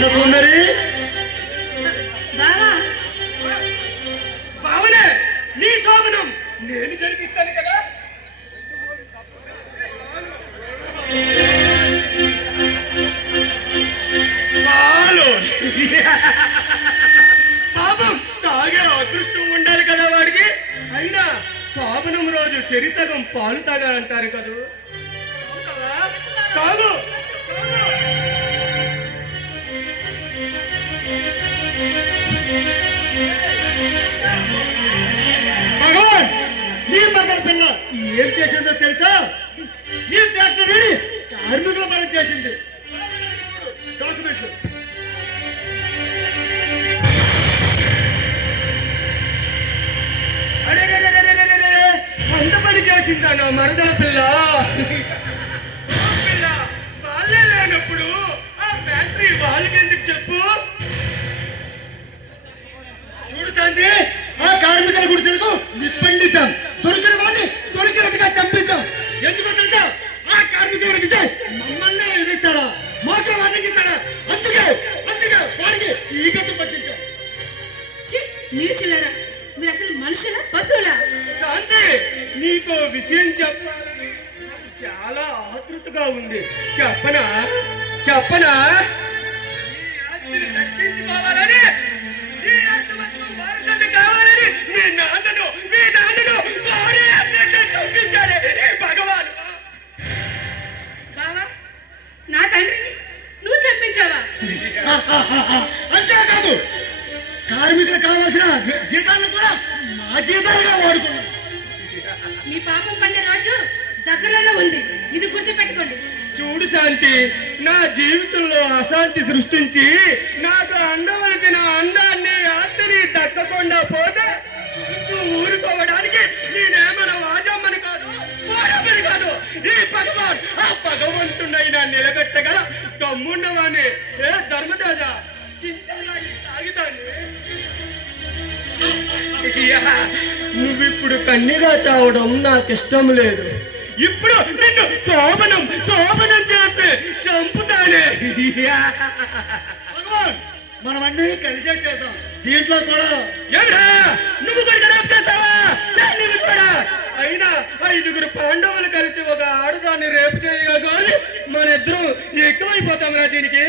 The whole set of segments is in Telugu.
సుందరి బావనే నీ శోభనం నేను జరిపిస్తాను కదా. పాపం తాగే అదృష్టం ఉండాలి కదా వాడికి. అయినా శోభనం రోజు చెరిసగం పాలు తాగాలంటారు కదా. తాగు భగవాన్, నీ మరదల పిల్ల ఏం చేసిందో తెలుసా? ఈ ఫ్యాక్టరీని కార్మికుల పని చేసింది. డాక్యుమెంట్లు అంత పని చేసిందా నా మరదల పిల్ల? పిల్ల వాళ్ళే లేనప్పుడు ఆ ఫ్యాక్టరీ వాళ్ళకి ఎందుకు చెప్పు? చూడు శాంతి, ఆ కార్మికుల గుడిసెలకు నిప్పండిద్దాం. దొరికిన వాడిని దొరికినట్టుగా చంపించాం. ఎందుకు తెలుసా? ఆ కార్మికుల విజయ్ మమ్మల్ని ఎదిరిస్తాడా, మాకే వాడికి ఇస్తాడా? అందుకే వాడికి ఈ గతి పట్టించాం. మీరు చిల్లరా, మీరు అసలు మనుషులా పశువులా? శాంతి, నీకు విషయం చెప్పాలని చాలా ఆతృతగా ఉంది. చెప్పనా? దక్కించుకోవాలని, ఈ ఆస్తి మొత్తం వారసుని కావాలని మీ నాన్నను వాడే చంపించాడే ఈ భగవాను. బావా, నా తండ్రిని నువ్వు చంపించావా? అంతేకాదు, కార్మికులకు కావాల్సిన జీతాలను కూడా మా జీతాలుగా వాడుకున్నాం. మీ పాపం పండే రోజు దగ్గరలోనే ఉంది, ఇది గుర్తుపెట్టుకోండి. చూడు శాంతి, నా జీవితంలో అశాంతి సృష్టించి నాకు అందవలసిన అందాన్ని ఆస్తిని దక్కకుండా పోతే ఊరుకోవడానికి నేనేమన్నా వాజమ్మని కాదు, పోరమ్మని కాదు. ఈ భగవాన్ ఆ భగవంతుడైనా నిలబెట్టగల దమ్మున్నవాణ్ణి. ఏ ధర్మదాజ చించాలని సాగితాన్ని. నువ్విప్పుడు కన్నీగా చావడం నాకు ఇష్టం లేదు. ఇప్పుడు నిన్ను శోభనం చేసి చంపుతానే. భగవాన్, మనం అన్ని కలిసే చేసాం. దీంట్లో కూడా ఎవరా నువ్వు కూడా రేపు చేస్తావా? అయినా 5 పాండవులు కలిసి ఒక ఆడుదాన్ని రేపు చేయగా కానీ మన ఇద్దరం ఎక్కువైపోతాం రా దీనికి.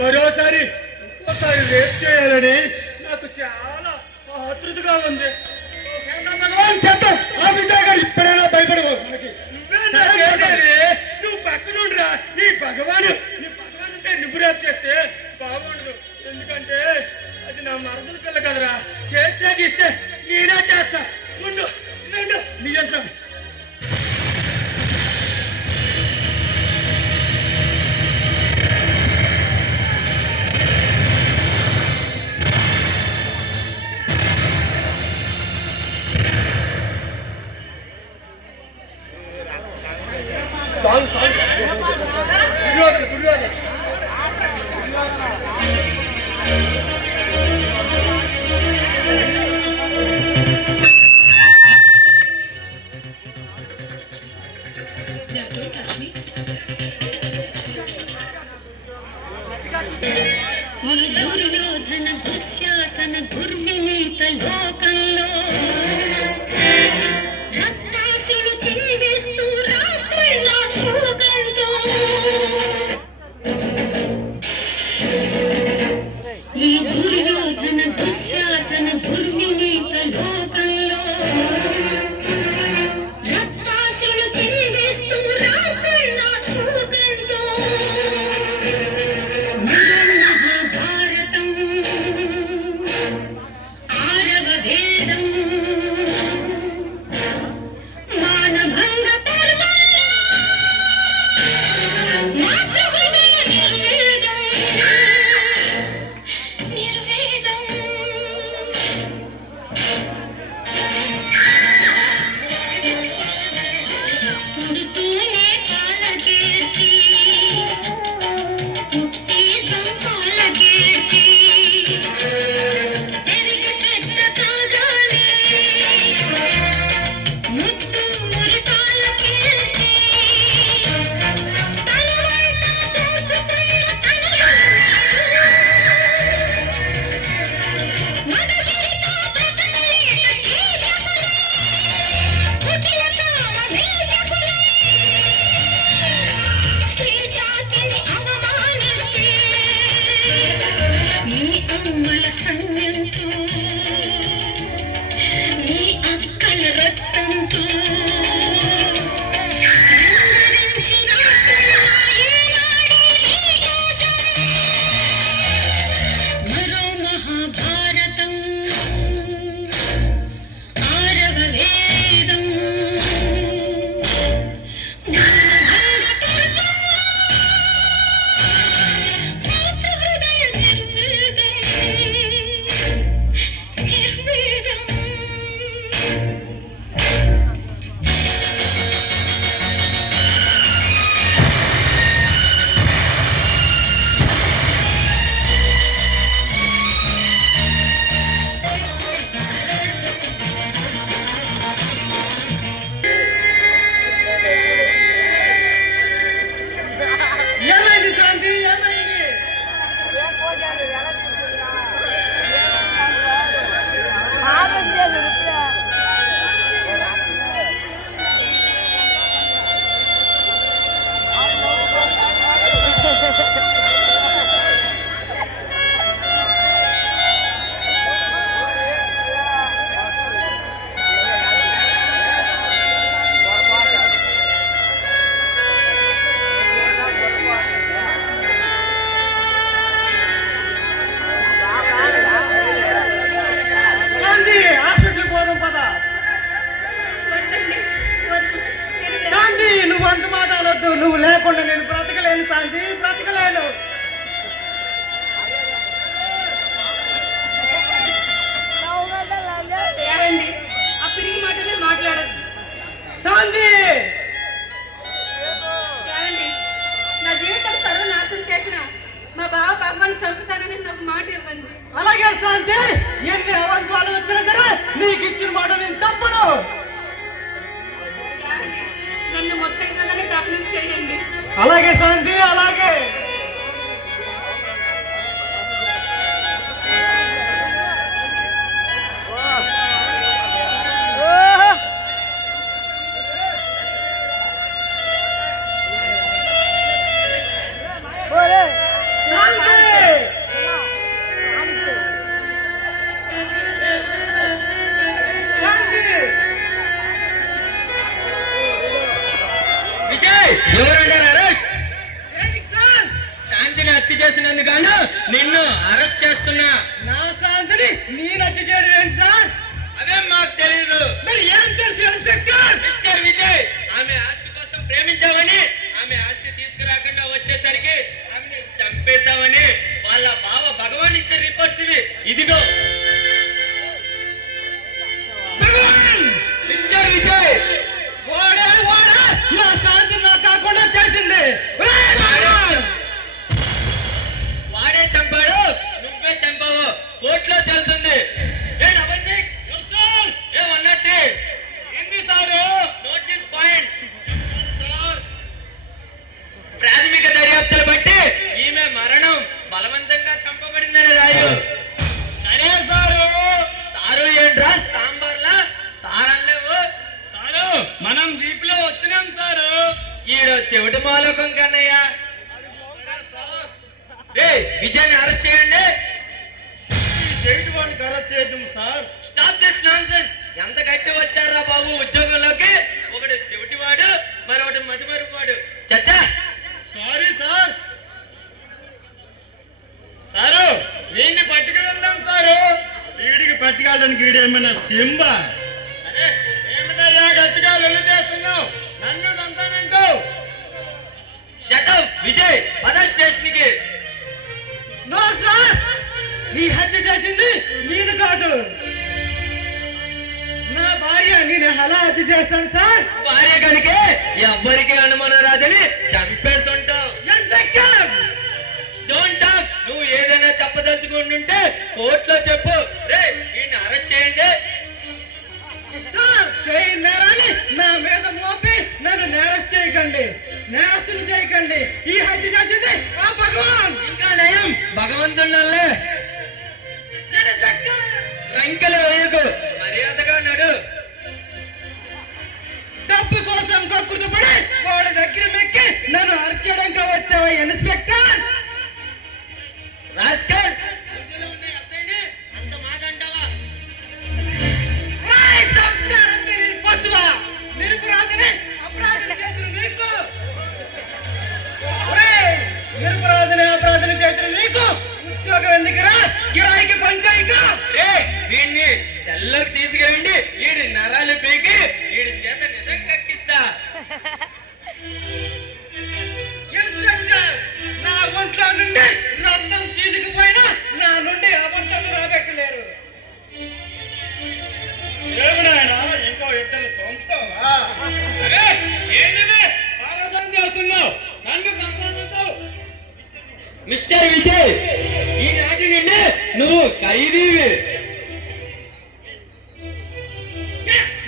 మరోసారి రేప్ చేయాలని నాకు చాలా ఆతృతగా ఉంది. భగవాన్ చెప్తాం. ఆ విజయగాడు ఇప్పుడైనా భయపడవు. నువ్వు పక్కనుండ్రా. ఈ భగవాన్ అంటే నువ్వు రేపు చేస్తే బాగుండదు. ఎందుకంటే అది నా మరదల పిల్ల కదరా. చేస్తే గీస్తే నేనే చేస్తా. ఉండు నీ చేస్తా. దుర్యోధన దుశ్శాసన దుర్వినీత లోకంలో రక్తాసులు జీవిస్తూ రాస్తున్న శోకంతో ఈ దుర్యోధన దుశ్శాసన దుర్వినీత లోకంలో రక్తాసులు జీవిస్తూ రాస్తున్న శోకంతో అమ్మల సైన్యంతో నీ అక్కల రక్తంతో రంగరించిన ఈనాడే ఈ రోజు మరో మహాభారతం ఆరవ వేదం ఏమైంది శాంతి ఏమైంది శాంతి హాస్పిటల్కి పోదాం పద వద్దండి వద్దు నేను ఇక్కడ- శాంతి నువ్వు అంత మాట అనొద్దు నువ్వు లేకుండా నేను బ్రతకలేను శాంతి బ్రతకలేను ఏమండి ఆ పిరిగి మాటలే మాట్లాడద్దు. శాంతి ఏమండి నా జీవితం సర్వనాశనం చేసిన మా బావ భగవాన్ చంపుతానని నాకు మాట ఇవ్వండి. అలాగే శాంతి ఎన్ని అవంతాలు వచ్చినా సరే నీకు ఇచ్చిన మాట నేను తప్పను ఏమండి నన్ను మొత్తంగానే దహనం చేయండి. అలాగే శాంతి అలాగే విజయ్ ఎవరుండారు అరెస్ట్ శాంతిని హత్య చేసినందుకు నిన్ను అరెస్ట్ చేస్తున్నా నా శాంతిని నేను హత్య చేయడం ఏంటి సార్ అదే మాకు తెలియదు మరి ఏం తెలుసు ఇన్స్పెక్టర్ మిస్టర్ విజయ్ ఆమె ఆస్తి కోసం ప్రేమించావని ఆమె ఆస్తి తీసుకురాకుండా వచ్చేసరికి ఆమెని చంపేశావని వాళ్ళ బావ భగవాన్ ఇచ్చే రిపోర్ట్స్ ఇవి ఇదిగో మిస్టర్ విజయ్ ఓడే నా శాంతి నాకు కాకుండా చేసింది ఒరేయ్ భగవాన్! వాడే చంపాడు నువ్వే చంపావు కోర్టులో తెలుస్తుంది ఏ 66 ఏ 103 ఏంది sir note this point sir ప్రాథమిక దర్యాప్తులు బట్టి ఈమె మరణం బలవంతంగా చంపబడిందని రాయు సరే సారు సారు ఏంట్రా సాంబార్లా సారన్లేవు సారు మనం జీపులో వచ్చినాం సారు ఈడో చెవిటి మాలోకం కన్నయ్యా రే విజయ్ని అరెస్ట్ చేయండి చెవిటి వాడిని అరెస్ట్ చేద్దాం సార్. స్టాప్ దిస్ నాన్సెన్స్ ఎంత గట్టి వచ్చారా బాబు ఉద్యోగంలోకి ఒకడు చెవిటివాడు మరొకటి మతిమరుపువాడు చచ్చా సారీ సార్. సారు వీడిని పట్టుకు వెళ్దాం సారు వీడికి పట్టుకెళ్ళడానికి వీడేమైనా సింబా? అరే ఏమిటయ్యా గట్టిగా లొల్లి చేస్తున్నావు నన్ను సంతానంటావు షటప్ విజయ్ పద స్టేషన్ కి నో సార్ ఈ హత్య చేసింది నేను కాదు నా భార్య నేను ఎలా హత్య చేస్తాను సార్ భార్య కనుకే ఎవ్వరికి అనుమానం రాదని చంపేసి ఉంటావు ఇన్స్పెక్టర్ డోంట్ టాక్ నువ్వు ఏదైనా చెప్పదలుచుకుంటుంటే కోర్టులో చెప్పు రే వీడిని అరెస్ట్ చేయండి సార్ చేయి నేరాన్ని నా మీద మోపి నన్ను నేరస్తు చేయకండి నేరస్తులు చేయకండి ఈ హత్య చేసింది ఆ భగవాన్ ఇంకా నయం భగవంతుడినల్లే రంకెలు వేయకు మర్యాదగా నడు డబ్బు కోసం కక్కుర్తిపడి వాడి దగ్గర మెక్కి నన్ను అర్చడంగా వచ్చావా ఇన్స్పెక్టర్ రాస్కల్ ఉద్యోగం ఎందుకురా గిరాయికి పంచాయిగా రే వీడిని సెల్లోకి తీసుకురండి వీడి నరాలు పీకి వీడి చేత నిజం కక్కిస్తా ఇన్స్పెక్టర్ నా ఒంట్లో నుండి రక్తం చీలికిపోయినా నా నుండి అబద్ధాలు రాబెట్టలేరు ఏమినాయనా ఇంకో ఇద్దరు సొంతమా? చేస్తున్నావు నన్ను సంప్రదించావు మిస్టర్ విజయ్ ఈనాటి నుండి నువ్వు ఖైదీవి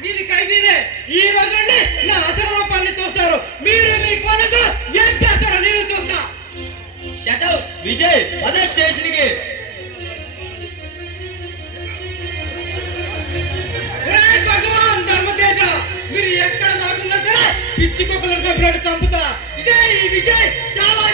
వీళ్ళు ఖైదీనే ఈ రోజు నుండి నా అసలు పని చూస్తారు మీరు మీ పోలీసులు ఏం చేస్తారో నేను చూస్తా షటౌ విజయ్ పద స్టేషన్ కి భగవాన్ ధర్మతేజ మీరు ఎక్కడ దాగున్నా సరే పిచ్చి కుక్కలను చంపినట్టు చంపుతా ఇదే ఈ విజయ్ చాలా